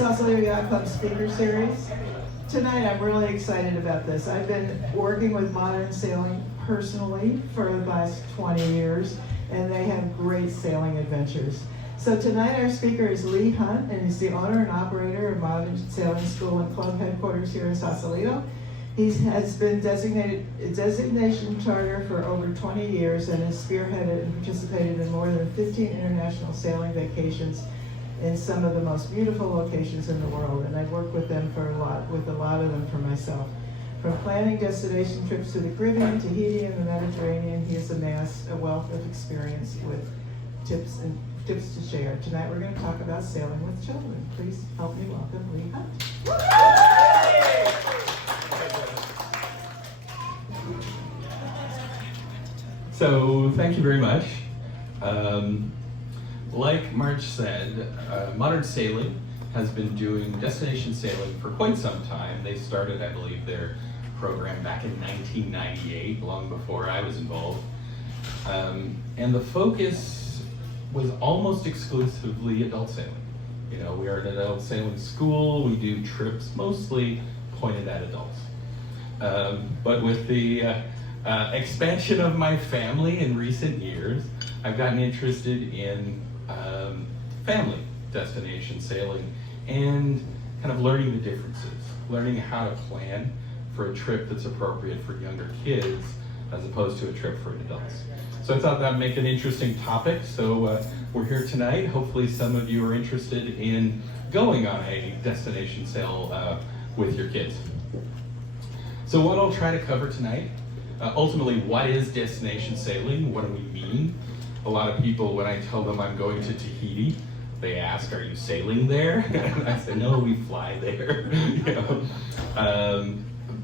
Sausalito Yacht Club Speaker Series. Tonight I'm really excited about this. I've been working with Modern Sailing personally for the last 20 years, and they have great sailing adventures. So tonight our speaker is Lee Hunt, and he's the owner and operator of Modern Sailing School and Club headquarters here in Sausalito. He has been designation charter for over 20 years and has spearheaded and participated in more than 15 international sailing vacations in some of the most beautiful locations in the world. And I've worked with them with a lot of them for myself. From planning destination trips to the Caribbean, Tahiti, and the Mediterranean, he has amassed a wealth of experience with tips to share. Tonight we're going to talk about sailing with children. Please help me welcome Lee Hunt. So thank you very much. Like Marge said, Modern Sailing has been doing destination sailing for quite some time. They started, I believe, their program back in 1998, long before I was involved. And the focus was almost exclusively adult sailing. You know, we are an adult sailing school. We do trips mostly pointed at adults. But with the expansion of my family in recent years, I've gotten interested in family destination sailing and kind of learning the differences, learning how to plan for a trip that's appropriate for younger kids as opposed to a trip for adults. So I thought that would make an interesting topic. So we're here tonight. Hopefully some of you are interested in going on a destination sail with your kids. So what I'll try to cover tonight, ultimately, what is destination sailing? What do we mean? A lot of people, when I tell them I'm going to Tahiti, they ask, "Are you sailing there?" And I say, "No, we fly there." You know?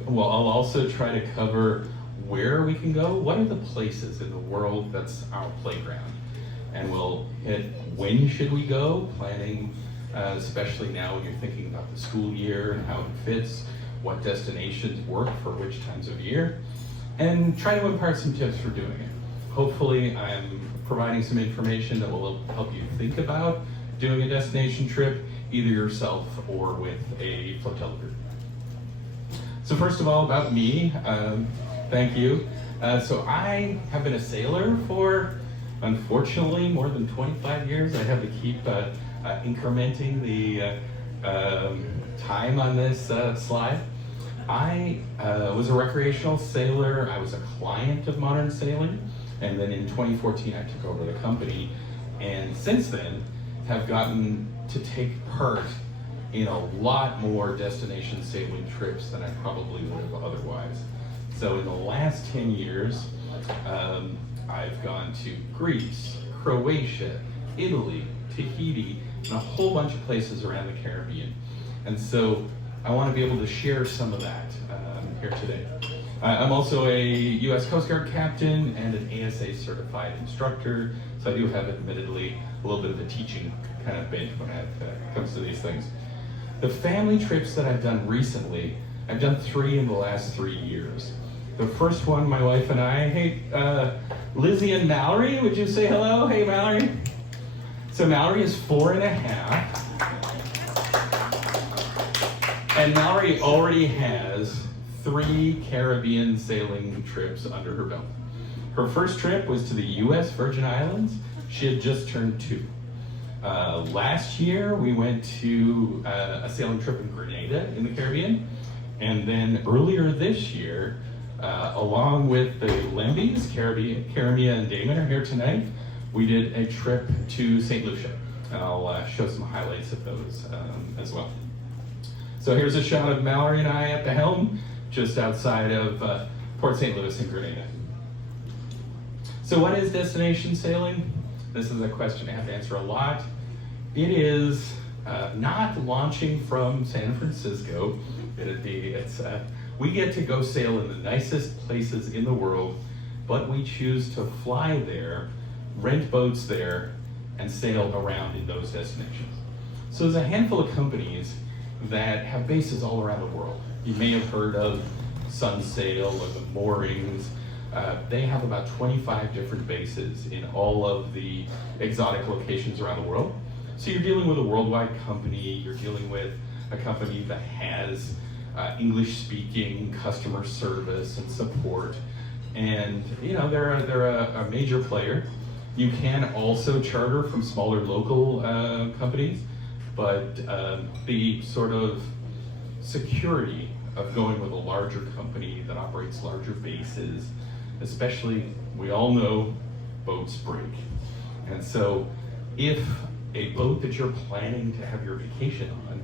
Well, I'll also try to cover where we can go. What are the places in the world that's our playground? And we'll hit when should we go, planning, especially now when you're thinking about the school year and how it fits, what destinations work for which times of year, and try to impart some tips for doing it. Hopefully I'm providing some information that will help you think about doing a destination trip, either yourself or with a flotilla group. So first of all, about me, thank you. So I have been a sailor for, unfortunately, more than 25 years. I have to keep incrementing the time on this slide. I was a recreational sailor. I was a client of Modern Sailing, and then in 2014 I took over the company, and since then have gotten to take part in a lot more destination sailing trips than I probably would have otherwise. So in the last 10 years, I've gone to Greece, Croatia, Italy, Tahiti, and a whole bunch of places around the Caribbean. And so I want to be able to share some of that here today. I'm also a U.S. Coast Guard captain and an ASA certified instructor, so I do have, admittedly, a little bit of a teaching kind of bent when it comes to these things. The family trips that I've done recently, I've done 3 in the last 3 years. The first one, my wife and I, hey, Lizzie and Mallory, would you say hello? Hey, Mallory. So Mallory is 4.5. And Mallory already has 3 Caribbean sailing trips under her belt. Her first trip was to the U.S. Virgin Islands. She had just turned 2. Last year, we went to a sailing trip in Grenada in the Caribbean. And then earlier this year, along with the Lembys, Karamia and Damon are here tonight, we did a trip to St. Lucia. And I'll show some highlights of those as well. So here's a shot of Mallory and I at the helm, just outside of Port St. Louis in Grenada. So what is destination sailing? This is a question I have to answer a lot. It is not launching from San Francisco. We get to go sail in the nicest places in the world, but we choose to fly there, rent boats there, and sail around in those destinations. So there's a handful of companies that have bases all around the world. You may have heard of Sunsail or the Moorings. They have about 25 different bases in all of the exotic locations around the world. So you're dealing with a worldwide company, you're dealing with a company that has English-speaking customer service and support, and they're a major player. You can also charter from smaller local companies, but the sort of security of going with a larger company that operates larger bases, especially, we all know boats break. And so if a boat that you're planning to have your vacation on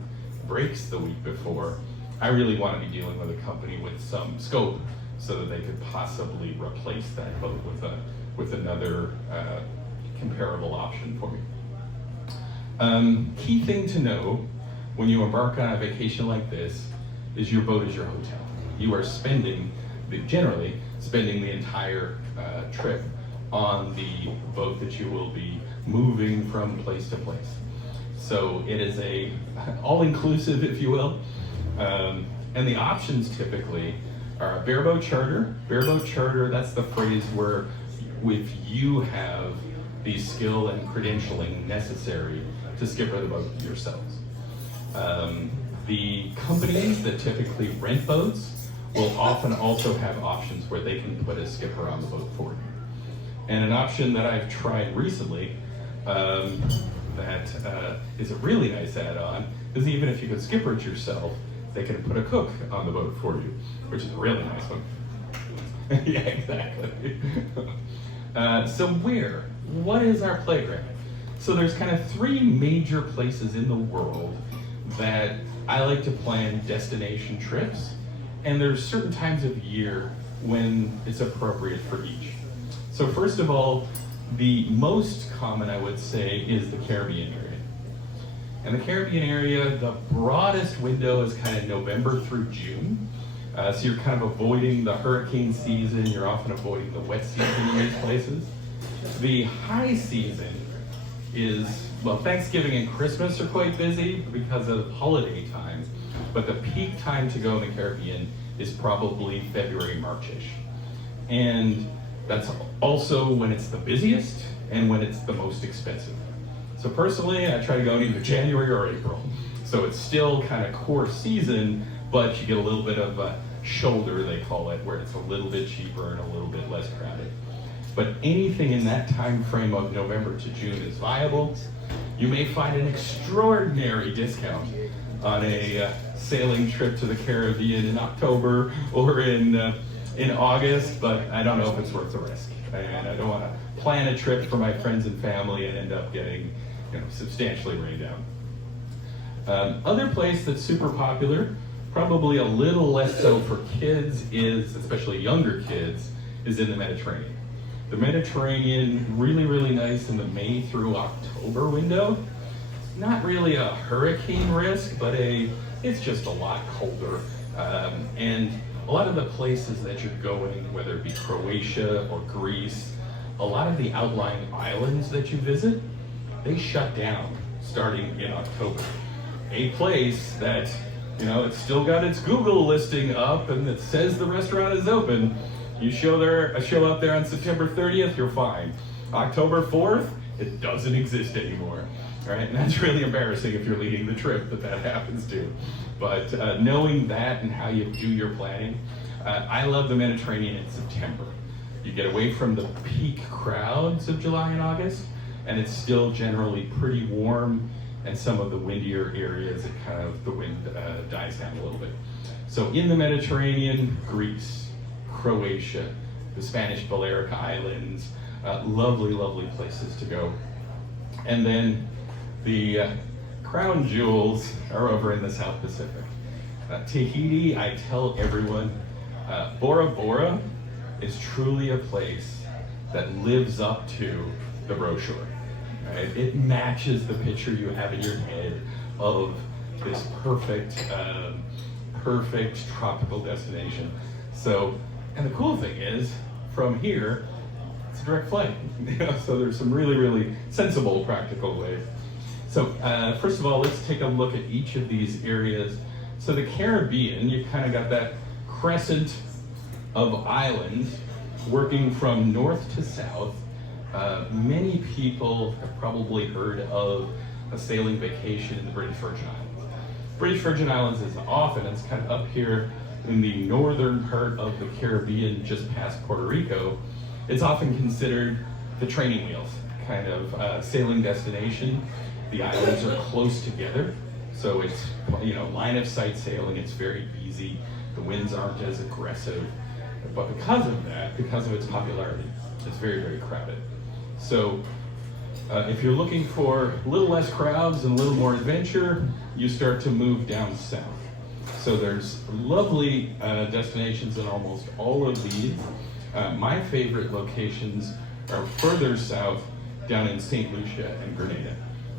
breaks the week before, I really want to be dealing with a company with some scope so that they could possibly replace that boat with another comparable option for me. Key thing to know when you embark on a vacation like this is your boat is your hotel. You are generally spending the entire trip on the boat that you will be moving from place to place. So it is a all-inclusive, if you will. And the options typically are a bareboat charter. Bareboat charter, that's the phrase where if you have the skill and credentialing necessary to skipper the boat yourselves. The companies that typically rent boats will often also have options where they can put a skipper on the boat for you. And an option that I've tried recently that is a really nice add-on is even if you could skipper it yourself, they can put a cook on the boat for you, which is a really nice one. Yeah, exactly. So what is our playground? So there's kind of three major places in the world that I like to plan destination trips, and there's certain times of year when it's appropriate for each. So first of all, the most common, I would say, is the Caribbean area. And the Caribbean area, the broadest window is kind of November through June. So you're kind of avoiding the hurricane season, you're often avoiding the wet season in these places. The high season is, well, Thanksgiving and Christmas are quite busy because of holiday time, but the peak time to go in the Caribbean is probably February, March-ish. And that's also when it's the busiest and when it's the most expensive. So personally, I try to go in either January or April. So it's still kind of core season, but you get a little bit of a shoulder, they call it, where it's a little bit cheaper and a little bit less crowded. But anything in that time frame of November to June is viable. You may find an extraordinary discount on a sailing trip to the Caribbean in October or in August, but I don't know if it's worth the risk. And I don't want to plan a trip for my friends and family and end up getting substantially rained down. Other place that's super popular, probably a little less so for kids, is, especially younger kids, is in the Mediterranean. The Mediterranean, really, really nice in the May through October window. Not really a hurricane risk, but it's just a lot colder. And a lot of the places that you're going, whether it be Croatia or Greece, a lot of the outlying islands that you visit, they shut down starting in October. A place that, it's still got its Google listing up and it says the restaurant is open. You show up there on September 30th, you're fine. October 4th, it doesn't exist anymore. All right, and that's really embarrassing if you're leading the trip that happens to. But knowing that and how you do your planning, I love the Mediterranean in September. You get away from the peak crowds of July and August, and it's still generally pretty warm, and some of the windier areas, the wind dies down a little bit. So in the Mediterranean, Greece, Croatia, the Spanish Balearic Islands, lovely, lovely places to go. And then the crown jewels are over in the South Pacific. Tahiti, I tell everyone, Bora Bora is truly a place that lives up to the brochure. Right? It matches the picture you have in your head of this perfect tropical destination. So, and the cool thing is, from here, it's a direct flight. So there's some really, really sensible, practical ways. So first of all, let's take a look at each of these areas. So the Caribbean, you kind of got that crescent of islands working from north to south. Many people have probably heard of a sailing vacation in the British Virgin Islands. British Virgin Islands is often, it's kind of up here in the northern part of the Caribbean, just past Puerto Rico. It's often considered the training wheels kind of sailing destination. The islands are close together, so it's, you know, line of sight sailing. It's very easy. The winds aren't as aggressive, but because of that, because of its popularity, it's very, very crowded. So if you're looking for a little less crowds and a little more adventure, you start to move down south. So there's lovely destinations in almost all of these. My favorite locations are further south, down in St. Lucia and Grenada.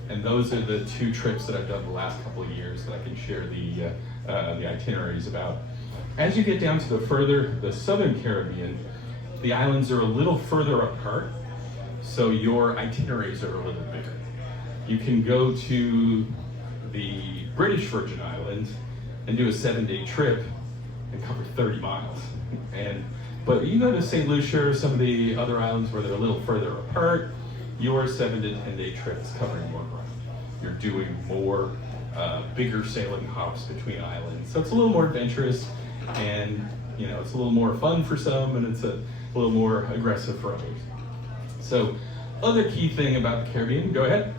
And those are the two trips that I've done the last couple of years that I can share the itineraries about. As you get down to the southern Caribbean, the islands are a little further apart, so your itineraries are a little bigger. You can go to the British Virgin Islands and do a 7-day trip and cover 30 miles. But you go to St. Lucia or some of the other islands where they're a little further apart, your 7 to 10 day trip is covering more ground. You're doing more bigger sailing hops between islands. So it's a little more adventurous, and you know, it's a little more fun for some, and it's a little more aggressive for others. So other key thing about the Caribbean, go ahead.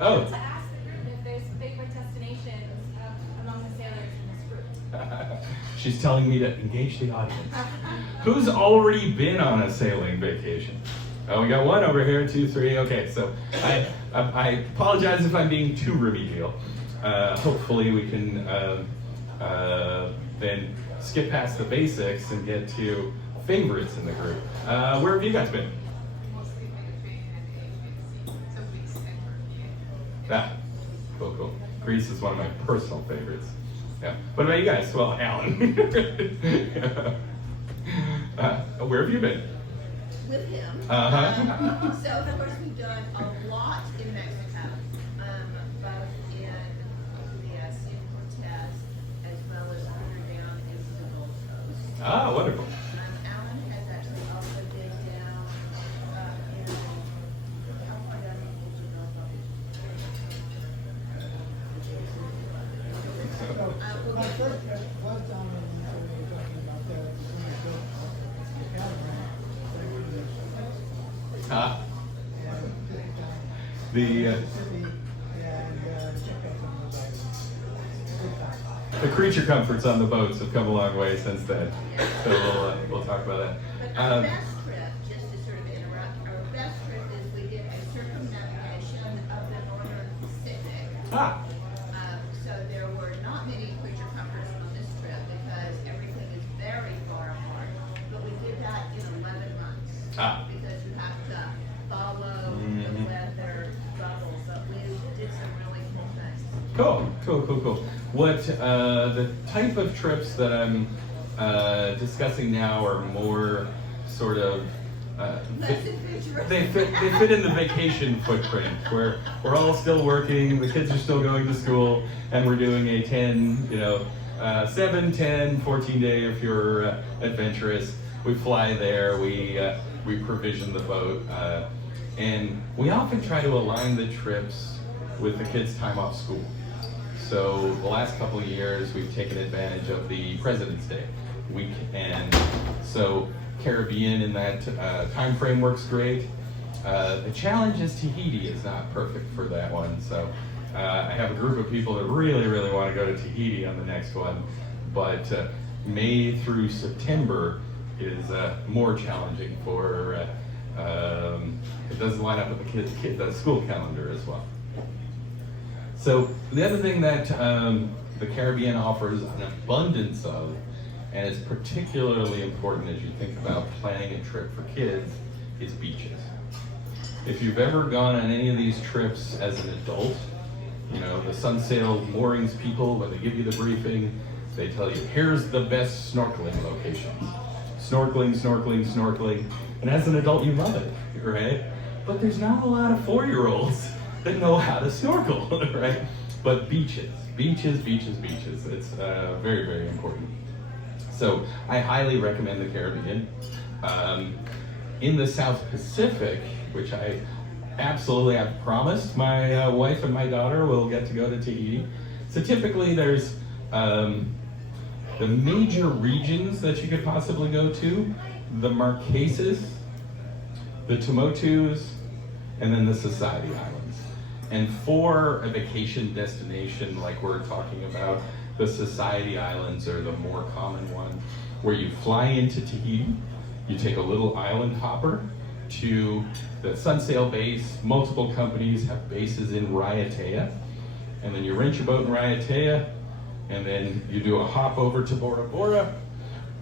Oh. To ask the group if there's favorite destinations among the sailors in this group. She's telling me to engage the audience. Who's already been on a sailing vacation? Oh, we got one over here, 2, 3. Okay, so I apologize if I'm being too remedial. Hopefully we can then skip past the basics and get to favorites in the group. Where have you guys been? Mostly Mediterranean and Asia, so Greece and Turkey. Ah, cool. Greece is one of my personal favorites. Yeah. What about you guys? Well, Alan. Where have you been? With him. Uh-huh. So of course we've done a lot in Mexico, both in the San Cortez as well as further down into the Gold Coast. Ah, wonderful. Alan has actually also been down in how far down did you know about we'll My get first was down in when you were talking about when we built the catamaran. Ah, And the Mississippi and check out some of those items. the creature comforts on the boats have come a long way since then. So we'll talk about But that. our best trip, just to sort of interrupt, our best trip is we did a circumnavigation of the Northern Pacific. So there were not many creature comforts on this trip because everything is very far apart. But we did that in 11 months. Because you have to follow the weather bubbles. But we did some really cool things. Cool. What the type of trips that I'm discussing now are more sort of Less adventurous. they fit in the vacation footprint where we're all still working, the kids are still going to school, and we're doing a 7, 10, 14 day if you're adventurous. We fly there, we provision the boat, and we often try to align the trips with the kids' time off school. So the last couple of years, we've taken advantage of the President's Day week, and so Caribbean in that time frame works great. The challenge is Tahiti is not perfect for that one, so I have a group of people that really want to go to Tahiti on the next one, but May through September is more challenging for, it doesn't line up with the kids' school calendar as well. So the other thing that the Caribbean offers an abundance of, and it's particularly important as you think about planning a trip for kids, is beaches. If you've ever gone on any of these trips as an adult, you know, the Sunsail moorings people, when they give you the briefing, they tell you, here's the best snorkeling locations. Snorkeling. And as an adult, you love it, right? But there's not a lot of 4-year-olds that know how to snorkel, right? But beaches. It's very important. So I highly recommend the Caribbean. In the South Pacific, which I Absolutely, I promised my wife and my daughter will get to go to Tahiti. So typically there's the major regions that you could possibly go to, the Marquesas, the Tuamotus, and then the Society Islands. And for a vacation destination like we're talking about, the Society Islands are the more common one, where you fly into Tahiti, you take a little island hopper to the Sunsail base. Multiple companies have bases in Raiatea, and then you rent your boat in Raiatea, and then you do a hop over to Bora Bora,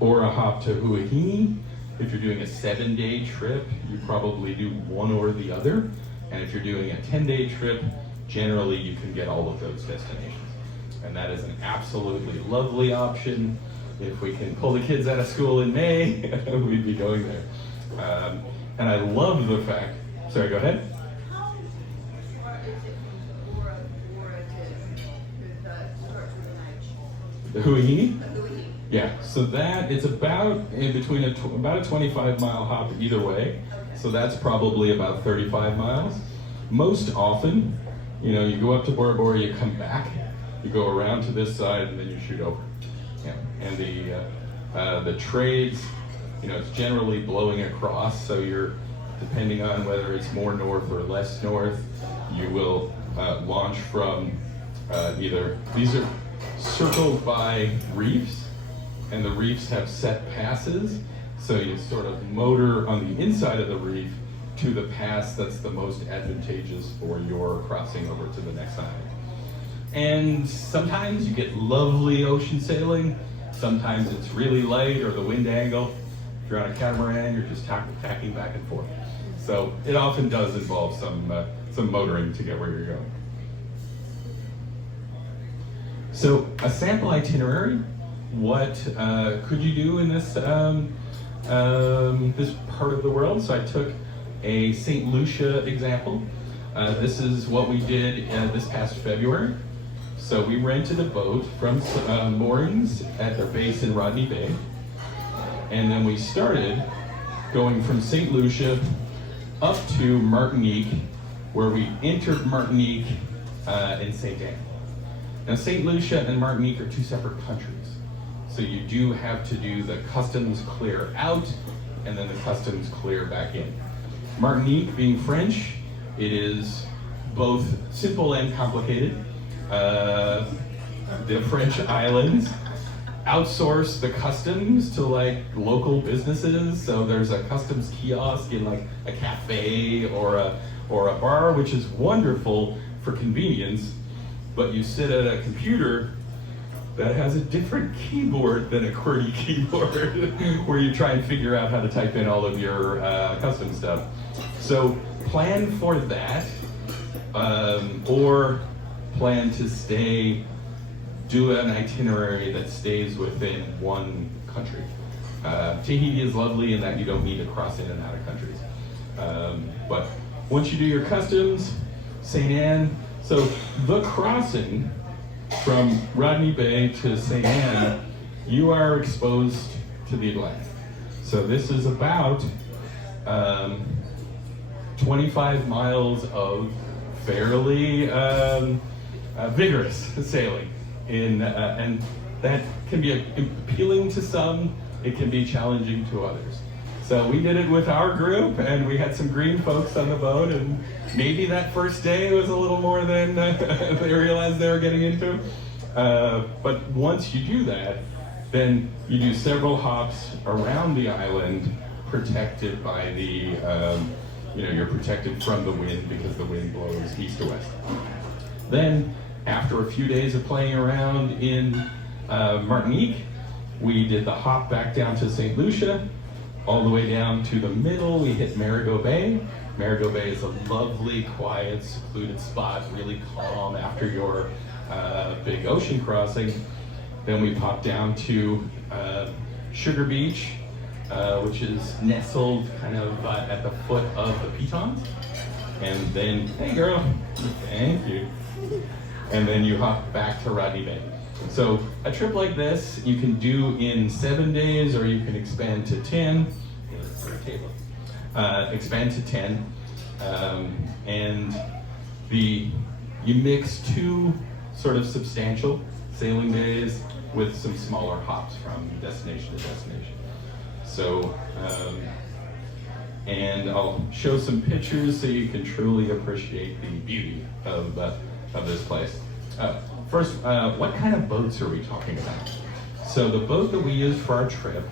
or a hop to Huahine. If you're doing a 7-day trip, you probably do one or the other. And if you're doing a 10-day trip, generally you can get all of those destinations. And that is an absolutely lovely option. If we can pull the kids out of school in May, we'd be going there. And I love the fact, sorry, go ahead. How far is it from Bora Bora to the start of the night? The Huahine? Huahine. Yeah, so that, it's about in between about a 25-mile hop either way. So that's probably about 35 miles. Most often, you go up to Bora Bora, you come back, you go around to this side, and then you shoot over. Yeah. And the trades, it's generally blowing across, so you're, depending on whether it's more north or less north, you will launch from either, these are circled by reefs, and the reefs have set passes, so you sort of motor on the inside of the reef to the pass that's the most advantageous for your crossing over to the next island. And sometimes you get lovely ocean sailing, sometimes it's really light or the wind angle. If you're on a catamaran, you're just tacking back and forth. So it often does involve some motoring to get where you're going. So a sample itinerary, what could you do in this this part of the world? So I took a St. Lucia example. This is what we did this past February. So we rented a boat from moorings at their base in Rodney Bay. And then we started going from St. Lucia up to Martinique, where we entered Martinique in St. Anne. Now St. Lucia and Martinique are two separate countries. So you do have to do the customs clear out and then the customs clear back in. Martinique, being French, it is both simple and complicated. The French islands outsource the customs to local businesses. So there's a customs kiosk in a cafe or a bar, which is wonderful for convenience. But you sit at a computer that has a different keyboard than a QWERTY keyboard, where you try and figure out how to type in all of your custom stuff. So plan for that, or plan to do an itinerary that stays within one country. Tahiti is lovely in that you don't need to cross in and out of countries. But once you do your customs, St. Anne, so the crossing from Rodney Bay to St. Anne, you are exposed to the Atlantic. So this is about 25 miles of fairly vigorous sailing. And that can be appealing to some, it can be challenging to others. So we did it with our group, and we had some green folks on the boat, and maybe that first day was a little more than they realized they were getting into. But once you do that, then you do several hops around the island, protected by the, you're protected from the wind because the wind blows east to west. Then, after a few days of playing around in Martinique, we did the hop back down to St. Lucia, all the way down to the middle. We hit Marigot Bay. Marigot Bay is a lovely, quiet, secluded spot, really calm after your big ocean crossing. Then we popped down to Sugar Beach, which is nestled kind of at the foot of the Pitons. And then, hey girl, thank you. And then you hop back to Rodney Bay. So a trip like this, you can do in 7 days, or you can expand to 10. Expand to 10. And you mix two sort of substantial sailing days with some smaller hops from destination to destination. So, and I'll show some pictures so you can truly appreciate the beauty of this place. First, what kind of boats are we talking about? So the boat that we use for our trip,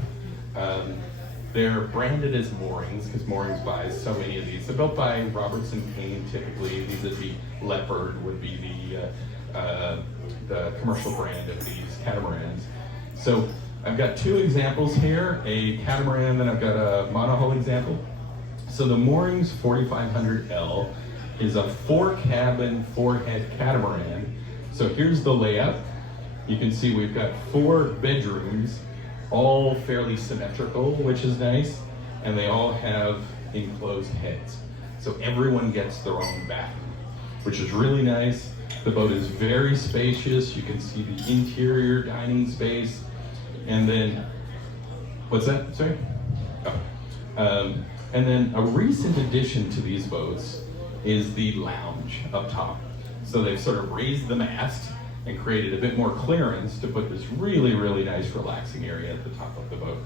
they're branded as Moorings because Moorings buys so many of these. They're built by Robertson Kane typically. These would be Leopard would be the commercial brand of these catamarans. So I've got two examples here, a catamaran, then I've got a monohull example. So the Moorings 4500L is a 4-cabin, 4-head catamaran. So here's the layout. You can see we've got 4 bedrooms, all fairly symmetrical, which is nice, and they all have enclosed heads. So everyone gets their own bathroom, which is really nice. The boat is very spacious. You can see the interior dining space. And then, what's that, sorry? Oh. And then a recent addition to these boats is the lounge up top. So they've sort of raised the mast and created a bit more clearance to put this really, really nice relaxing area at the top of the boat.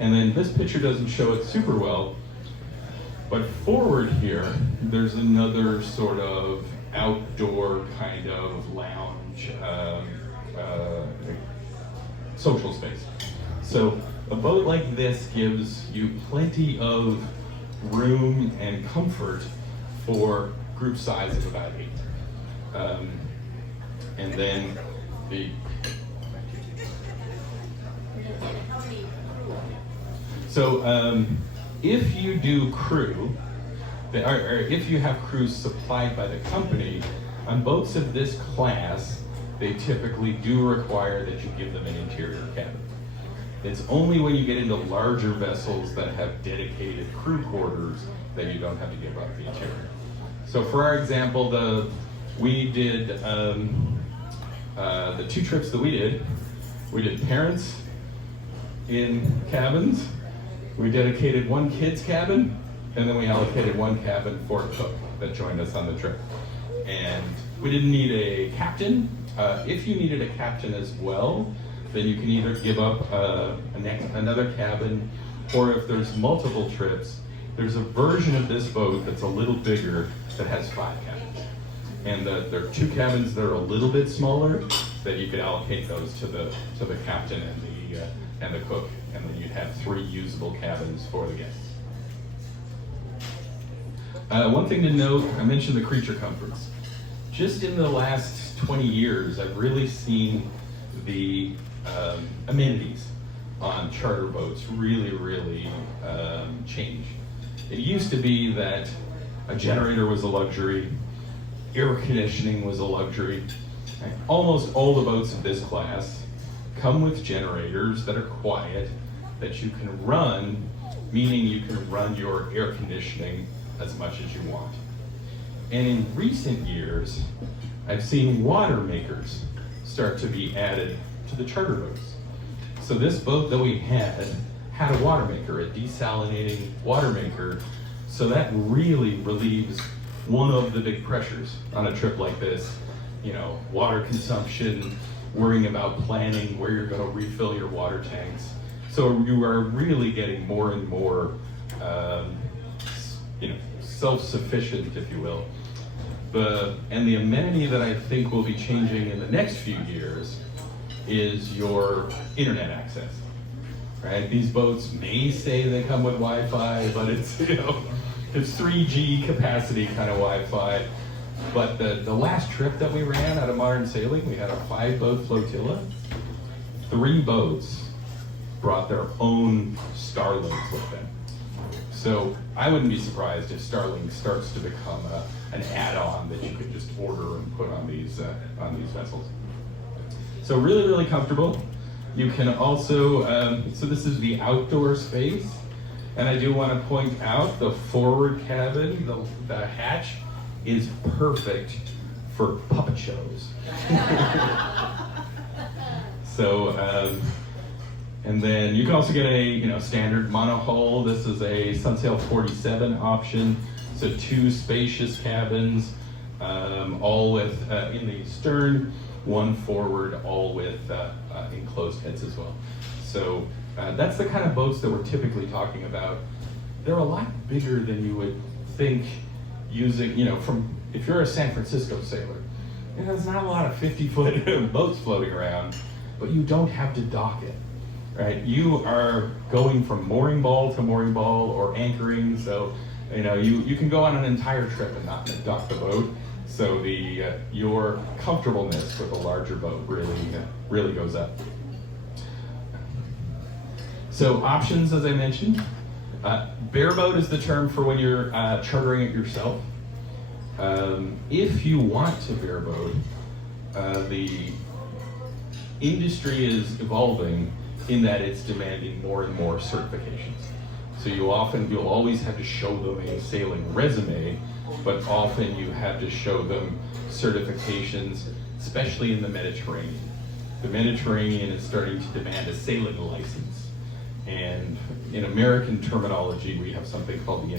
And then this picture doesn't show it super well, but forward here, there's another sort of outdoor kind of lounge, social space. So a boat like this gives you plenty of room and comfort for group size of about 8. And then if you do crew, or if you have crews supplied by the company, on boats of this class, they typically do require that you give them an interior cabin. It's only when you get into larger vessels that have dedicated crew quarters that you don't have to give up the interior. So for our example, we did the 2 trips that we did parents in cabins, we dedicated 1 kid's cabin, and then we allocated 1 cabin for a cook that joined us on the trip. And we didn't need a captain. If you needed a captain as well, then you can either give up another cabin, or if there's multiple trips, there's a version of this boat that's a little bigger that has 5 cabins. And there are 2 cabins that are a little bit smaller that you could allocate those to the captain and the cook, and then you'd have 3 usable cabins for the guests. One thing to note, I mentioned the creature comforts. Just in the last 20 years, I've really seen the amenities on charter boats really change. It used to be that a generator was a luxury, air conditioning was a luxury. Almost all the boats of this class come with generators that are quiet, that you can run, meaning you can run your air conditioning as much as you want. And in recent years, I've seen water makers start to be added to the charter boats. So this boat that we had a water maker, a desalinating water maker, so that really relieves one of the big pressures on a trip like this. You know, water consumption, worrying about planning where you're going to refill your water tanks. So you are really getting more and more, self-sufficient, if you will. And the amenity that I think will be changing in the next few years is your internet access. Right? These boats may say they come with Wi-Fi, but it's it's 3G capacity kind of Wi-Fi. But the last trip that we ran out of Modern Sailing, we had a 5-boat flotilla. 3 boats brought their own Starlink with them. So I wouldn't be surprised if Starlink starts to become an add-on that you could just order and put on these vessels. So really comfortable. You can also, so this is the outdoor space, and I do want to point out the forward cabin, the hatch, is perfect for puppet shows. So, and then you can also get a standard monohull. This is a Sunsail 47 option. So 2 spacious cabins, all with, in the stern, 1 forward, all with enclosed heads as well. So that's the kind of boats that we're typically talking about. They're a lot bigger than you would think using, if you're a San Francisco sailor, there's not a lot of 50-foot boats floating around, but you don't have to dock it, right? You are going from mooring ball to mooring ball or anchoring, so you can go on an entire trip and not dock the boat. So your comfortableness with a larger boat really goes up. So options, as I mentioned, bareboat is the term for when you're chartering it yourself. If you want to bareboat, the industry is evolving in that it's demanding more and more certifications. So you'll always have to show them a sailing resume, but often you have to show them certifications, especially in the Mediterranean. The Mediterranean is starting to demand a sailing license. And in American terminology, we have something called the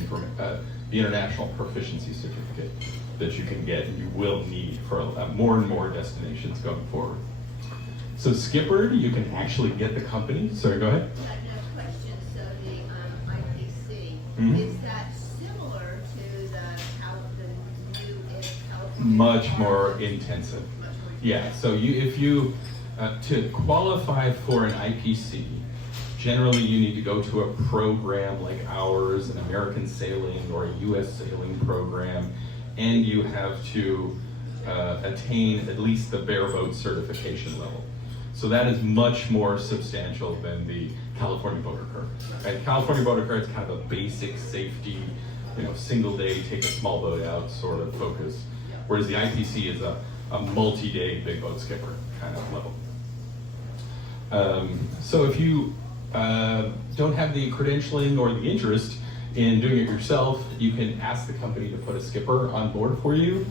International Proficiency Certificate that you can get and you will need for more and more destinations going forward. So skippered, you can actually get the company. Sorry, go ahead. No question. So the IPC, Mhm. is that similar to the new California? Much more intensive. Much more Yeah, so if you to qualify for an IPC, generally you need to go to a program like ours, an American Sailing or a US Sailing program, and you have to attain at least the bareboat certification level. So that is much more substantial than the California Boater Card. Right? California Boater Card is kind of a basic safety, single day, take a small boat out sort of focus, whereas the IPC is a multi-day big boat skipper kind of level. So if you don't have the credentialing or the interest in doing it yourself, you can ask the company to put a skipper on board for you.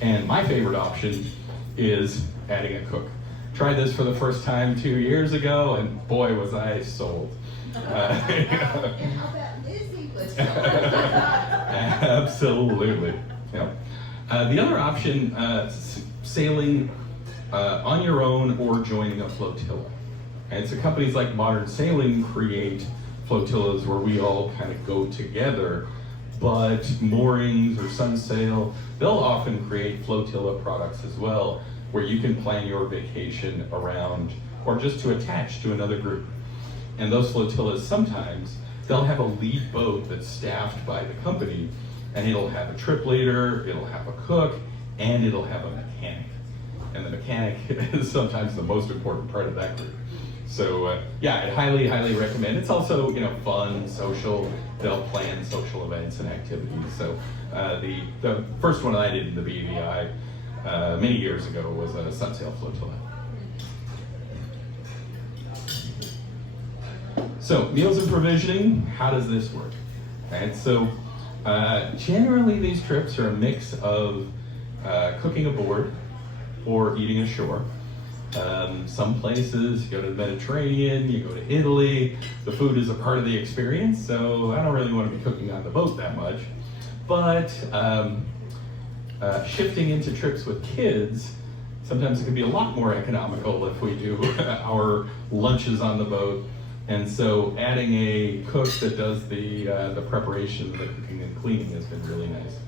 And my favorite option is adding a cook. Tried this for the first time 2 years ago, and boy, was I sold. And how about Lizzie was Absolutely. Yeah. The other option, sailing on your own or joining a flotilla. And so companies like Modern Sailing create flotillas where we all kind of go together, but Moorings or Sunsail, they'll often create flotilla products as well, where you can plan your vacation around or just to attach to another group. And those flotillas, sometimes they'll have a lead boat that's staffed by the company, and it'll have a trip leader, it'll have a cook, and it'll have a mechanic. And the mechanic is sometimes the most important part of that group. So yeah, I'd highly, highly recommend. It's also fun, social. They'll plan social events and activities. So the first one I did in the BVI many years ago was a Sunsail flotilla. So meals and provisioning, how does this work? And so generally these trips are a mix of cooking aboard or eating ashore. Some places, you go to the Mediterranean, you go to Italy, the food is a part of the experience, so I don't really want to be cooking on the boat that much. But shifting into trips with kids, sometimes it can be a lot more economical if we do our lunches on the boat. And so adding a cook that does the preparation, the cooking and cleaning has been really nice.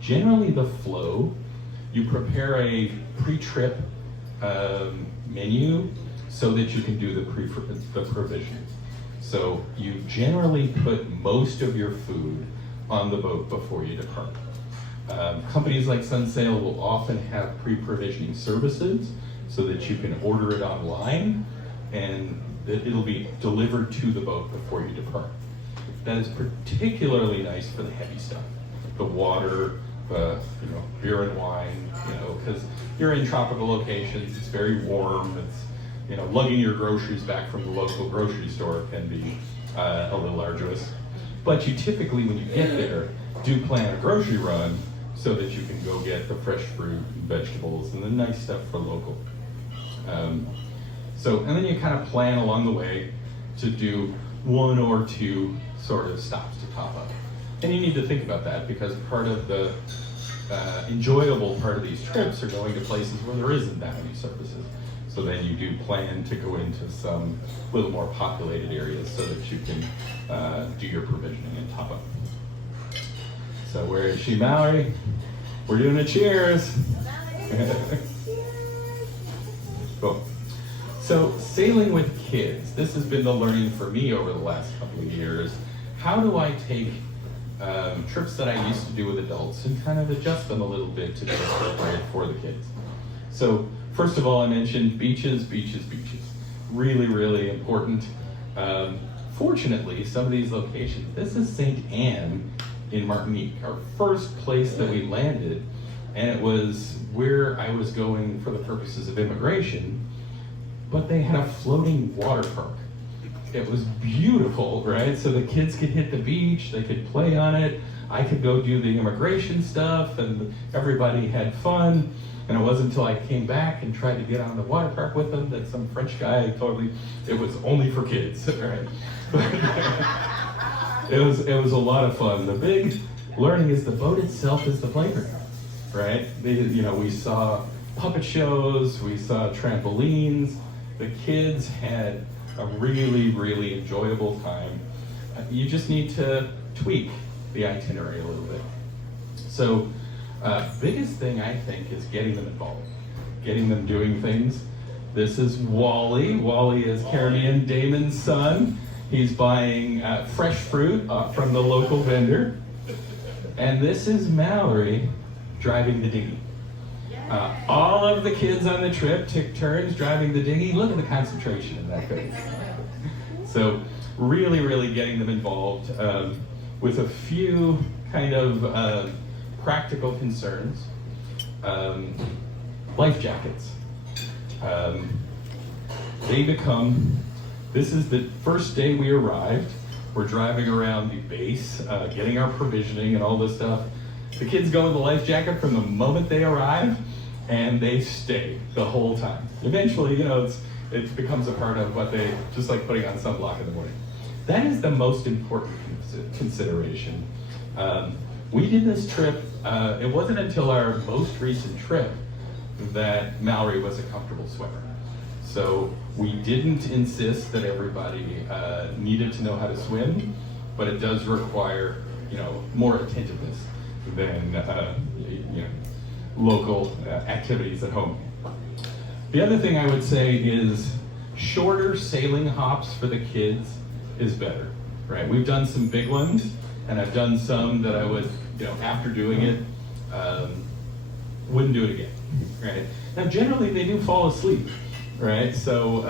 Generally the flow, you prepare a pre-trip menu so that you can do the provision. So you generally put most of your food on the boat before you depart. Companies like Sunsail will often have pre-provisioning services so that you can order it online and it'll be delivered to the boat before you depart. That is particularly nice for the heavy stuff, the water, beer and wine, because you're in tropical locations, it's very warm, it's, lugging your groceries back from the local grocery store can be a little arduous. But you typically, when you get there, do plan a grocery run so that you can go get the fresh fruit and vegetables and the nice stuff for local. And then you kind of plan along the way to do one or two sort of stops to top up. And you need to think about that because part of the enjoyable part of these trips are going to places where there isn't that many services. So then you do plan to go into some little more populated areas so that you can do your provisioning and top up. So where is she, Mallory? We're doing a cheers. Cool. So sailing with kids, this has been the learning for me over the last couple of years. How do I take trips that I used to do with adults and kind of adjust them a little bit to be appropriate for the kids? So first of all, I mentioned beaches, beaches, beaches. Really, really important. Fortunately, some of these locations, this is St. Anne in Martinique, our first place that we landed, and it was where I was going for the purposes of immigration, but they had a floating water park. It was beautiful, right? So the kids could hit the beach, they could play on it, I could go do the immigration stuff, and everybody had fun. And it wasn't until I came back and tried to get on the water park with them that some French guy it was only for kids, right? It was a lot of fun. The big learning is the boat itself is the playground, right? We saw puppet shows, we saw trampolines. The kids had a really, really enjoyable time. You just need to tweak the itinerary a little bit. So, biggest thing I think is getting them involved, getting them doing things. This is Wally. Wally is Carrie and Damon's son. He's buying fresh fruit from the local vendor. And this is Mallory driving the dinghy. All of the kids on the trip took turns driving the dinghy. Look at the concentration in that face. So really, really getting them involved with a few kind of practical concerns. Life jackets. This is the first day we arrived. We're driving around the base, getting our provisioning and all this stuff. The kids go with the life jacket from the moment they arrive, and they stay the whole time. Eventually, it becomes a part of what they, just like putting on sunblock in the morning. That is the most important consideration. We did this trip, it wasn't until our most recent trip that Mallory was a comfortable swimmer. So we didn't insist that everybody needed to know how to swim, but it does require, more attentiveness than, local activities at home. The other thing I would say is shorter sailing hops for the kids is better, right? We've done some big ones, and I've done some that I would, after doing it, wouldn't do it again, right? Now, generally, they do fall asleep, right? So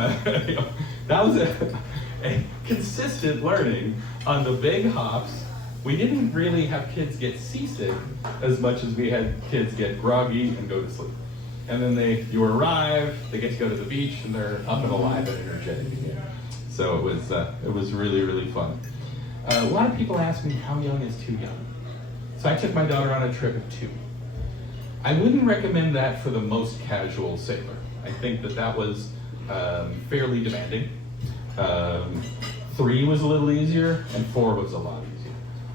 that was a consistent learning on the big hops. We didn't really have kids get seasick as much as we had kids get groggy and go to sleep. And then you arrive, they get to go to the beach, and they're up and alive and energetic again. So it was really, really fun. A lot of people ask me, how young is too young? So I took my daughter on a trip of 2. I wouldn't recommend that for the most casual sailor. I think that was fairly demanding. 3 was a little easier, and 4 was a lot easier.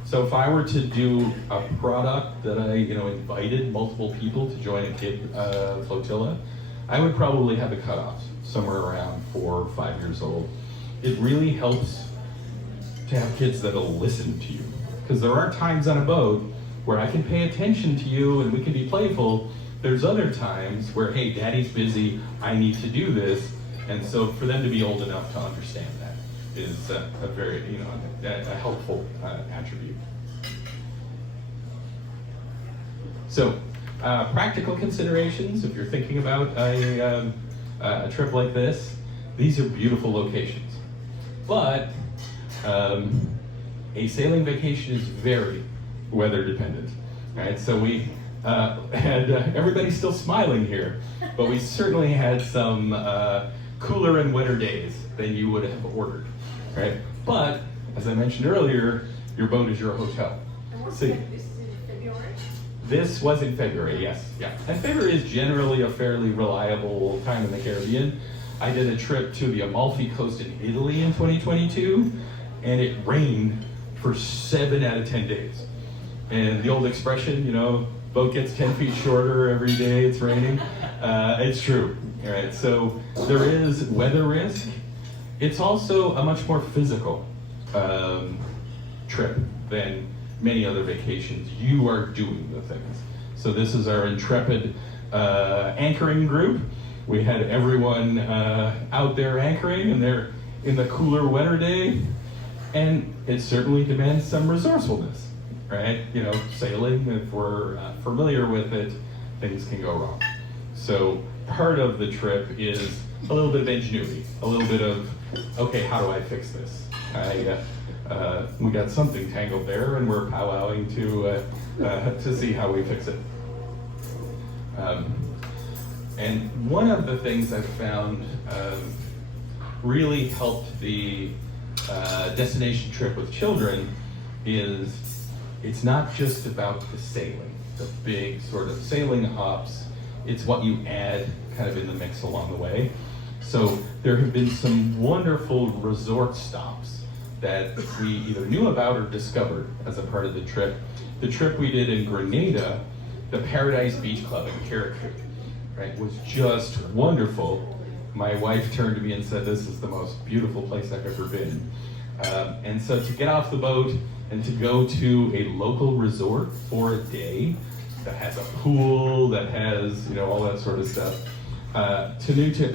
So if I were to do a product that I, invited multiple people to join a kid flotilla, I would probably have the cutoffs somewhere around 4 or 5 years old. It really helps to have kids that'll listen to you, because there are times on a boat where I can pay attention to you and we can be playful. There's other times where, hey, daddy's busy, I need to do this. And so for them to be old enough to understand that is a very, a helpful attribute. So, practical considerations, if you're thinking about a trip like this, these are beautiful locations. But a sailing vacation is very weather dependent, right? So we had, everybody's still smiling here, but we certainly had some cooler and wetter days than you would have ordered, right? But, as I mentioned earlier, your boat is your hotel. See, This is in February? this was in February, yes, yeah. And February is generally a fairly reliable time in the Caribbean. I did a trip to the Amalfi Coast in Italy in 2022, and it rained for 7 out of 10 days. And the old expression, you know, boat gets 10 feet shorter every day it's raining. It's true. All right, so there is weather risk. It's also a much more physical trip than many other vacations. You are doing the things. So this is our intrepid anchoring group. We had everyone out there anchoring, and they're in the cooler, wetter day, and it certainly demands some resourcefulness, right? You know, sailing, if we're familiar with it, things can go wrong. So part of the trip is a little bit of ingenuity, a little bit of, okay, how do I fix this? We got something tangled there, and we're powwowing to see how we fix it. And one of the things I've found really helped the destination trip with children is it's not just about the sailing, the big sort of sailing hops. It's what you add kind of in the mix along the way. So there have been some wonderful resort stops that we either knew about or discovered as a part of the trip. The trip we did in Grenada, the Paradise Beach Club in Carriacou, right, was just wonderful. My wife turned to me and said, "This is the most beautiful place I've ever been." And so to get off the boat and to go to a local resort for a day that has a pool, that has, you know, all that sort of stuff. Tenuta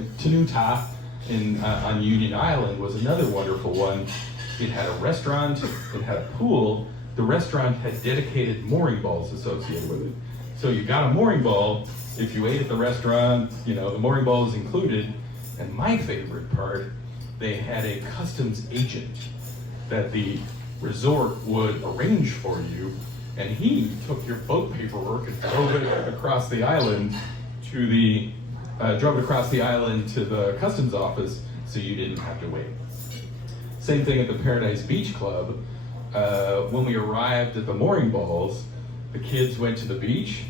on Union Island was another wonderful one. It had a restaurant, it had a pool. The restaurant had dedicated mooring balls associated with it. So you got a mooring ball. If you ate at the restaurant, you know, the mooring ball is included. And my favorite part, they had a customs agent that the resort would arrange for you, and he took your boat paperwork and drove it across the island to the customs office, so you didn't have to wait. Same thing at the Paradise Beach Club. When we arrived at the mooring balls, the kids went to the beach.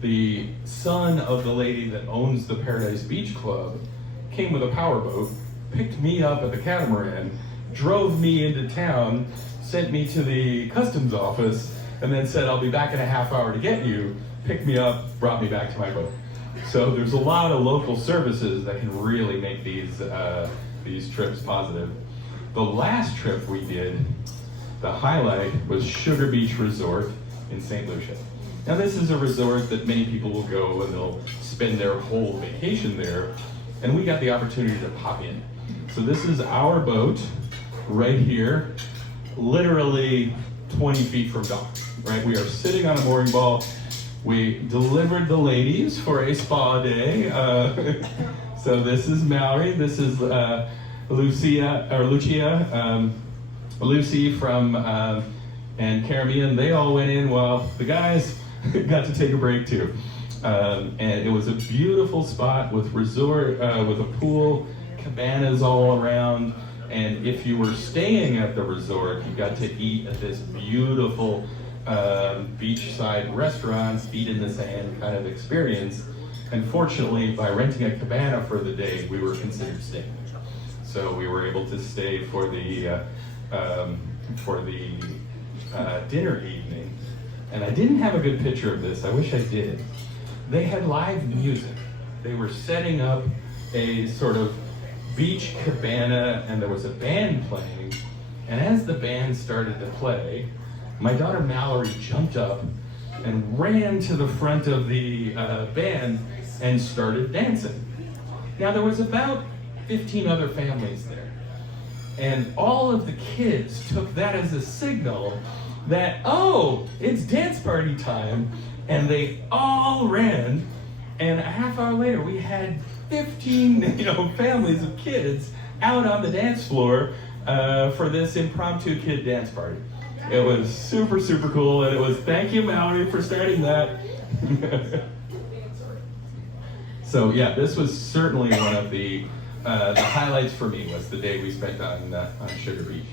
The son of the lady that owns the Paradise Beach Club came with a powerboat, picked me up at the catamaran, drove me into town, sent me to the customs office, and then said, "I'll be back in a half hour to get you," picked me up, brought me back to my boat. So there's a lot of local services that can really make these trips positive. The last trip we did, the highlight was Sugar Beach Resort in St. Lucia. Now this is a resort that many people will go and they'll spend their whole vacation there, and we got the opportunity to pop in. So this is our boat right here, literally 20 feet from dock, right? We are sitting on a mooring ball. We delivered the ladies for a spa day. So this is Mallory, this is Lucy from and Caribbean. They all went in while the guys got to take a break too. And it was a beautiful spot with resort, with a pool, cabanas all around. And if you were staying at the resort, you got to eat at this beautiful beachside restaurant, feet in the sand kind of experience. And fortunately, by renting a cabana for the day, we were considered staying. So we were able to stay for the dinner evening. And I didn't have a good picture of this. I wish I did. They had live music. They were setting up a sort of beach cabana, and there was a band playing. And as the band started to play, my daughter Mallory jumped up and ran to the front of the band and started dancing. Now there was about 15 other families there. And all of the kids took that as a signal that, oh, it's dance party time. And they all ran. And a half hour later, we had 15 families of kids out on the dance floor for this impromptu kid dance party. It was super, super cool. And it was, thank you, Mallory, for starting that. So yeah, this was certainly one of the highlights for me, was the day we spent on Sugar Beach.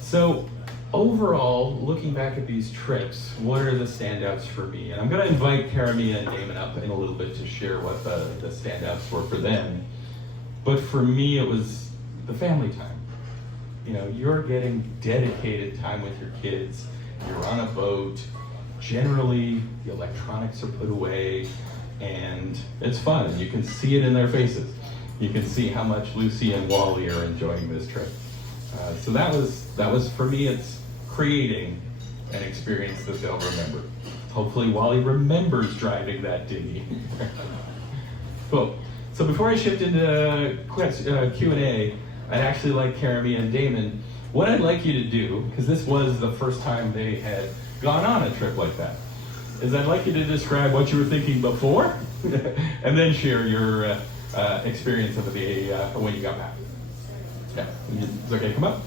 So overall, looking back at these trips, what are the standouts for me? And I'm going to invite Karamia and Damon up in a little bit to share what the standouts were for them. But for me, it was the family time. you're getting dedicated time with your kids. You're on a boat. Generally, the electronics are put away, and it's fun. You can see it in their faces. You can see how much Lucy and Wally are enjoying this trip. So that was for me. It's creating an experience that they'll remember. Hopefully, Wally remembers driving that dinghy. Cool. So before I shift into Q&A, I'd actually like Jeremy and Damon, what I'd like you to do, because this was the first time they had gone on a trip like that, is I'd like you to describe what you were thinking before, and then share your experience of the when you got back. Yeah, it's okay. Come up.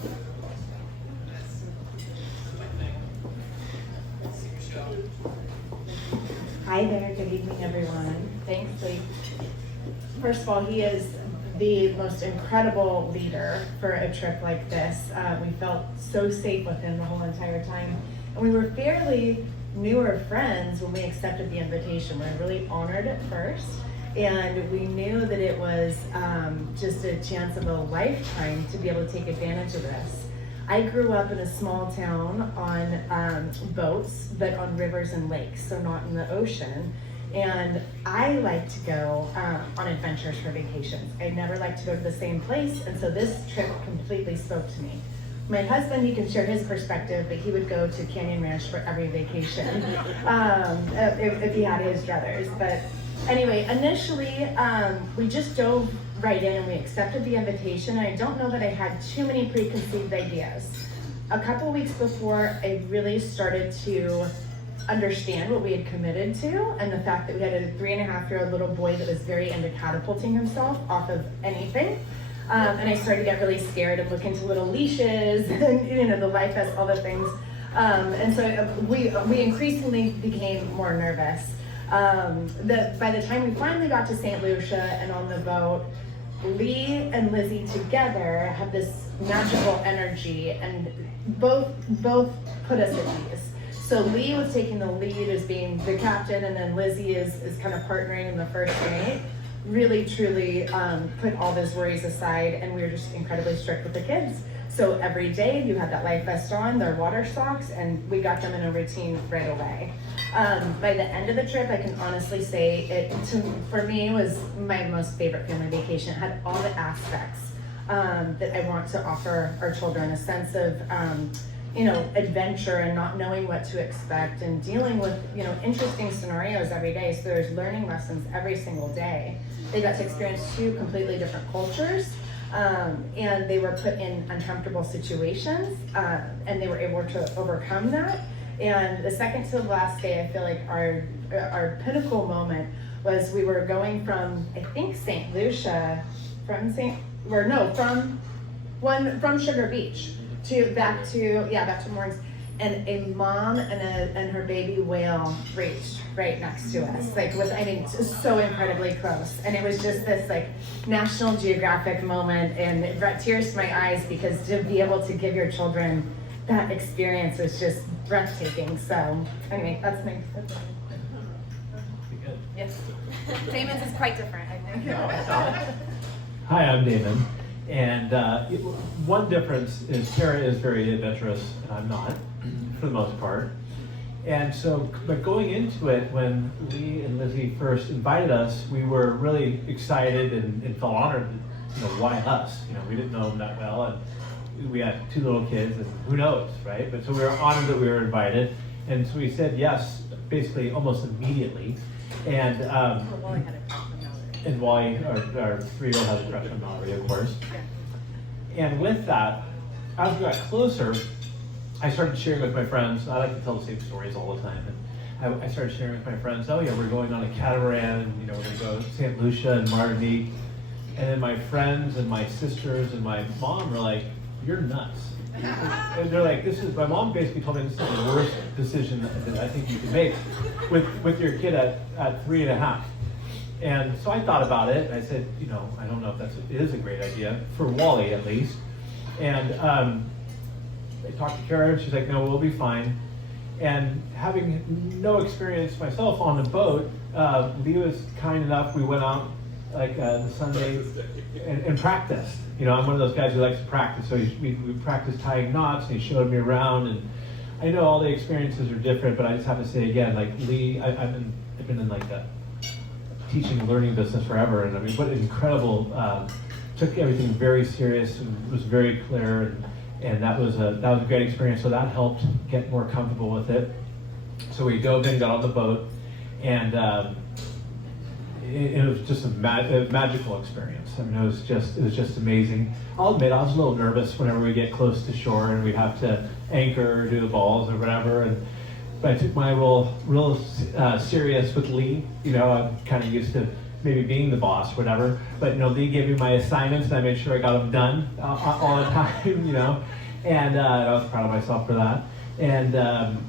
Hi there, good evening everyone. Thanks, Lee. First of all, he is the most incredible leader for a trip like this. We felt so safe with him the whole entire time. And we were fairly newer friends when we accepted the invitation. We were really honored at first. And we knew that it was just a chance of a lifetime to be able to take advantage of this. I grew up in a small town on boats, but on rivers and lakes, so not in the ocean. And I like to go on adventures for vacations. I never like to go to the same place, and so this trip completely spoke to me. My husband, he can share his perspective, but he would go to Canyon Ranch for every vacation if he had his druthers. But anyway, initially, we just dove right in and we accepted the invitation. I don't know that I had too many preconceived ideas. A couple weeks before, I really started to understand what we had committed to, and the fact that we had a 3.5-year-old little boy that was very into catapulting himself off of anything. And I started to get really scared and look into little leashes and the life vests, all the things. And so we increasingly became more nervous. By the time we finally got to St. Lucia and on the boat, Lee and Lizzie together have this magical energy, and both put us at ease. So Lee was taking the lead as being the captain, and then Lizzie is kind of partnering in the first night. Really, truly put all those worries aside, and we were just incredibly strict with the kids. So every day you had that life vest on, their water socks, and we got them in a routine right away. By the end of the trip, I can honestly say for me, it was my most favorite family vacation. It had all the aspects that I want to offer our children, a sense of adventure and not knowing what to expect, and dealing with interesting scenarios every day. So there's learning lessons every single day. They got to experience 2 completely different cultures. And they were put in uncomfortable situations, and they were able to overcome that. And the second to the last day, I feel like our pinnacle moment was we were going from, I think, St. Lucia, from Sugar Beach back to Morris, and a mom and her baby whale reached right next to us, so incredibly close. And it was just this National Geographic moment, and it brought tears to my eyes, because to be able to give your children that experience was just breathtaking. So anyway, that's my. Yes. Damon's is quite different, I think. Hi, I'm Damon. And one difference is Tara is very adventurous and I'm not, for the most part. And so, but going into it, when Lee and Lizzie first invited us, we were really excited and felt honored. Why us? We didn't know them that well, and we had 2 little kids, and who knows, right? But so we were honored that we were invited, and so we said yes, basically almost immediately. And Wally had a crush on Mallory. And Wally, our 3-year-old, has a crush on Mallory, of course. And with that, as we got closer, I started sharing with my friends. I like to tell the same stories all the time. And I started sharing with my friends, oh yeah, we're going on a catamaran, and we're going to go to St. Lucia and Martinique. And then my friends and my sisters and my mom were like, you're nuts. And they're like, my mom basically told me this is the worst decision that I think you can make with your kid at 3.5. And so I thought about it, and I said, I don't know if it is a great idea, for Wally at least. And I talked to Kara, and she's like, no, we'll be fine. And having no experience myself on a boat, Lee was kind enough, we went out the Sunday and practiced. You know, I'm one of those guys who likes to practice, so we practiced tying knots, and he showed me around, and I know all the experiences are different, but I just have to say again, like Lee, I've been in like the teaching and learning business forever, and I mean, what an incredible, took everything very serious and was very clear, and that was a great experience. So that helped get more comfortable with it. So we dove in, got on the boat, and it was just a magical experience. I mean, it was just amazing. I'll admit, I was a little nervous whenever we get close to shore and we have to anchor or do the balls or whatever. But I took my role real serious with Lee. You know, I'm kind of used to maybe being the boss, whatever. But you know, Lee gave me my assignments, and I made sure I got them done all the time. You know, and I was proud of myself for that. And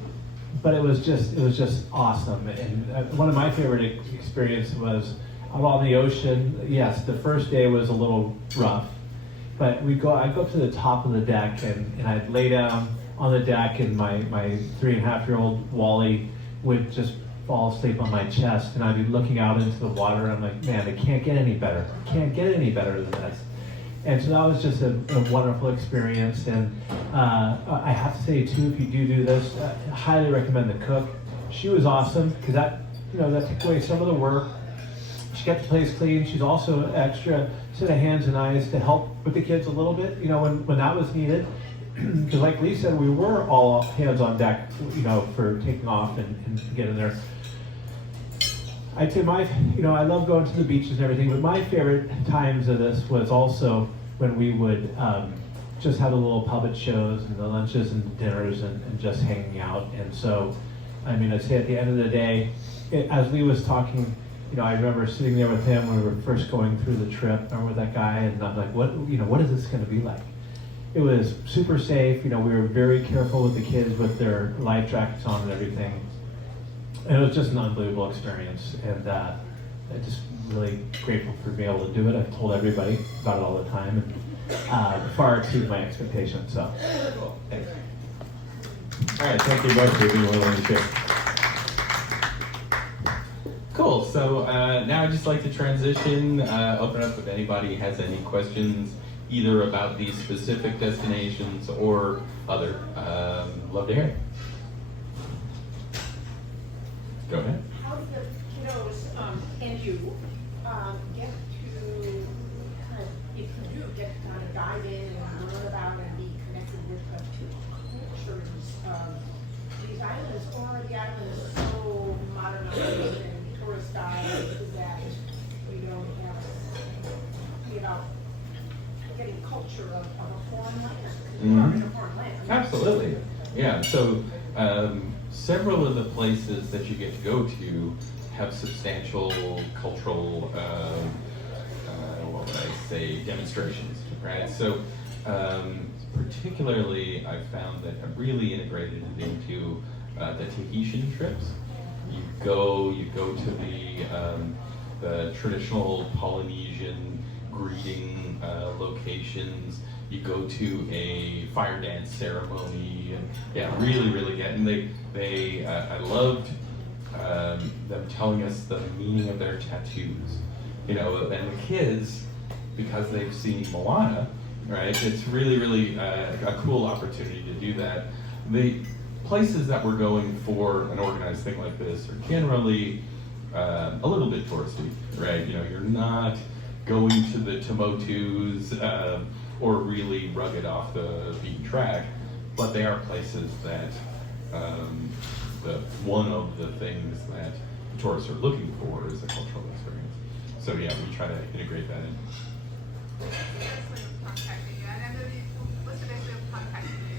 but it was just awesome. And one of my favorite experiences was out on the ocean. Yes, the first day was a little rough, but I'd go up to the top of the deck, and I'd lay down on the deck, and my 3.5-year-old Wally would just fall asleep on my chest, and I'd be looking out into the water, and I'm like, man, it can't get any better. It can't get any better than this. And so that was just a wonderful experience. And I have to say too, if you do this, I highly recommend the cook. She was awesome, because that took away some of the work. She kept the place clean. She's also an extra set of hands and eyes to help with the kids a little bit, you know, when that was needed. Because like Lee said, we were all hands on deck, you know, for taking off and getting there. I'd say I love going to the beaches and everything, but my favorite times of this was also when we would just have the little puppet shows and the lunches and dinners and just hanging out. And so, I mean, I'd say at the end of the day, as Lee was talking, you know, I remember sitting there with him when we were first going through the trip, remember with that guy, and I'm like, what is this going to be like? It was super safe. You know, we were very careful with the kids with their life jackets on and everything. And it was just an unbelievable experience, and I'm just really grateful for being able to do it. I've told everybody about it all the time, and far exceeded my expectations. So, thanks. All right, thank you both for being willing to share. Cool. So now I'd just like to transition, open up if anybody has any questions, either about these specific destinations or other. Love to hear it. Go ahead. How do the kiddos and you get to kind of, if you do get to kind of dive in and learn about and be connected with the cultures of these islands, or are the islands so modernized and touristized that we don't have, you know, getting culture of a foreign land? Mm-hmm. Or in a foreign land. Absolutely. Yeah. So several of the places that you get to go to have substantial cultural, what would I say, demonstrations, right? So particularly, I've found that I've really integrated it into the Tahitian trips. You go to the traditional Polynesian greeting locations. You go to a fire dance ceremony, and yeah, really get. And I loved them telling us the meaning of their tattoos. You know, and the kids, because they've seen Moana, right? It's really a cool opportunity to do that. The places that we're going for an organized thing like this are generally a little bit touristy, right? You know, you're not going to the Tumotus or really rugged off the beaten track, but they are places that one of the things that tourists are looking for is a cultural experience. So yeah, we try to integrate that in. What's the best way of contacting you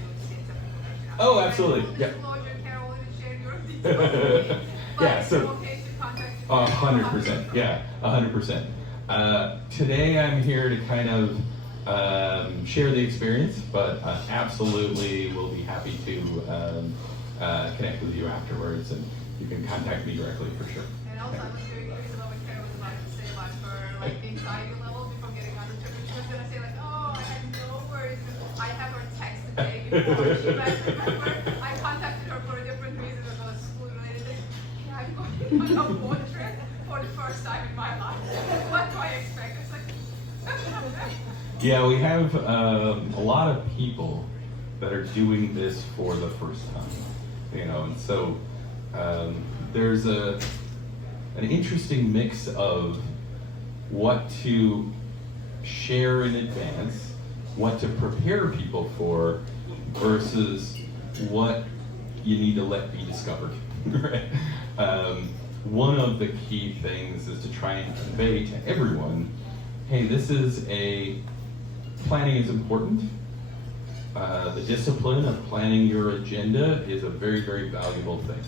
to get some information? Oh, absolutely. Full Yeah. disclosure, Carol even shared your details. Yeah, so- But it's okay to contact you. 100%. Yeah, 100%. Today I'm here to kind of share the experience, but absolutely will be happy to connect with you afterwards, and you can contact me directly for sure. And also, I was very curious about what Carol was about to say about her, like, the anxiety level before getting on the trip. And she was going to say, like, oh, I had no worries. I have her text the day before she went. Remember, I contacted her for a different reason. It was school-related. Yeah, I'm going on a boat trip for the first time in my life. What do I Yeah, we have a lot of people that are doing this for the first time, you know, and so there's an interesting mix of what to share in advance, what to prepare people for, versus what you need to let be discovered. Right? One of the key things is to try and convey to everyone, hey, planning is important. The discipline of planning your agenda is a very, very valuable thing.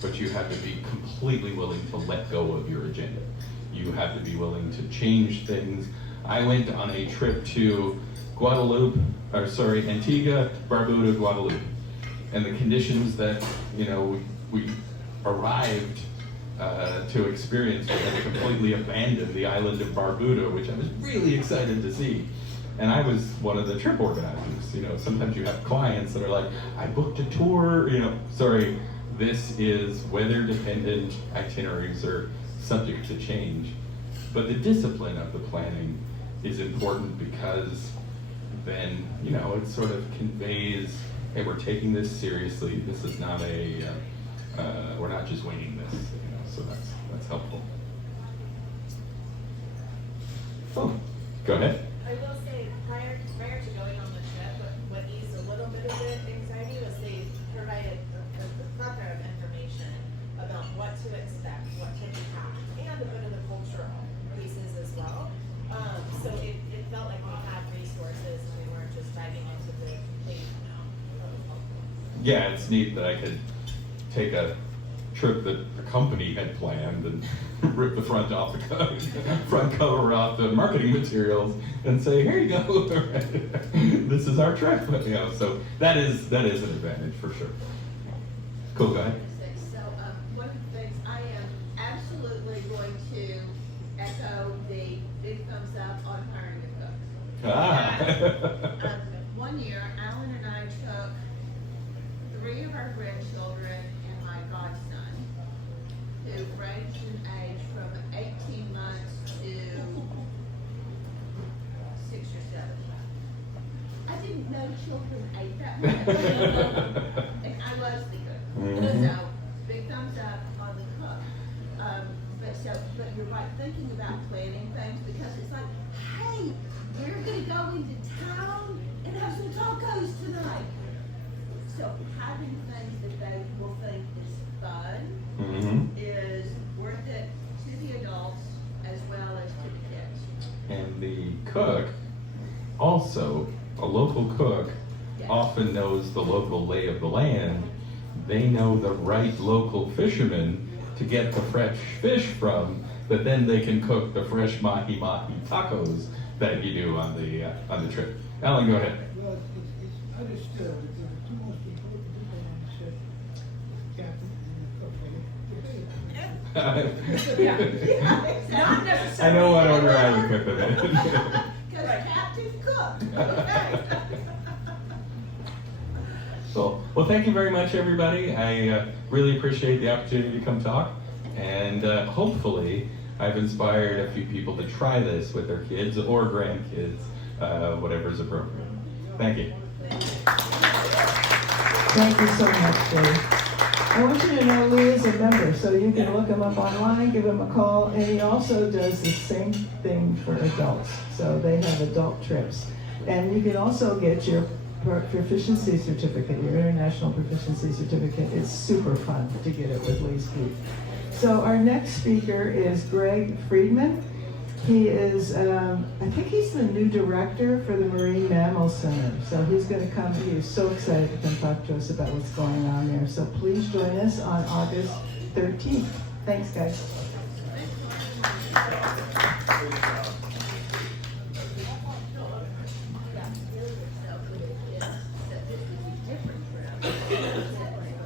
But you have to be completely willing to let go of your agenda. You have to be willing to change things. I went on a trip to Antigua, Barbuda, Guadeloupe. And the conditions that, we arrived to experience, we had to completely abandon the island of Barbuda, which I was really excited to see. And I was one of the trip organizers. Sometimes you have clients that are like, I booked a tour, sorry, this is weather dependent, itineraries are subject to change. But the discipline of the planning is important because then, it sort of conveys, hey, we're taking this seriously. This is not we're not just winging this, so that's helpful. Oh, go ahead. I will say, prior to going on the trip, what eased a little bit of the anxiety was they provided a plethora of information about what to expect, what to pack, and a bit of the cultural pieces as well. So it felt like we had resources and we weren't just diving into the complete amount. Yeah, it's neat that I could take a trip that the company had planned and rip the front cover off the marketing materials and say, here you go, this is our trip. So that is an advantage for sure. Cool, go ahead. So one of the things I am absolutely going to echo the big thumbs up on hiring a cook. One year, Alan and I took 3 of our grandchildren and my godson, who ranged in age from 18 months to 6 or 7. I didn't know children ate that much. And I was the cook. So, big thumbs up on the cook. But you're right, thinking about planning things, because it's like, hey, we're gonna go into town and have some tacos tonight. So having things that they will think is fun is worth it to the adults as well as to the kids. And the cook, also, a local cook, often knows the local lay of the land. They know the right local fishermen to get the fresh fish from, but then they can cook the fresh mahi-mahi tacos that you do on the trip. Alan, go ahead. Well, it's understood that the 2 most important people on the ship, the captain and the cook. Not necessarily. I know what order I would cook them in. Because captain cook. Cool. Well, thank you very much, everybody. I really appreciate the opportunity to come talk. And hopefully, I've inspired a few people to try this with their kids or grandkids, whatever is appropriate. Thank you. Thank you so much, Dave. I want you to know Lee is a member, so you can look him up online, give him a call, and he also does the same thing for adults. So they have adult trips. And you can also get your proficiency certificate, your international proficiency certificate. It's super fun to get it with Lee's Group. So our next speaker is Greg Friedman. He is, I think he's the new director for the Marine Mammal Center. So he's going to come, he is so excited to come talk to us about what's going on there. So please join us on August 13th. Thanks, guys.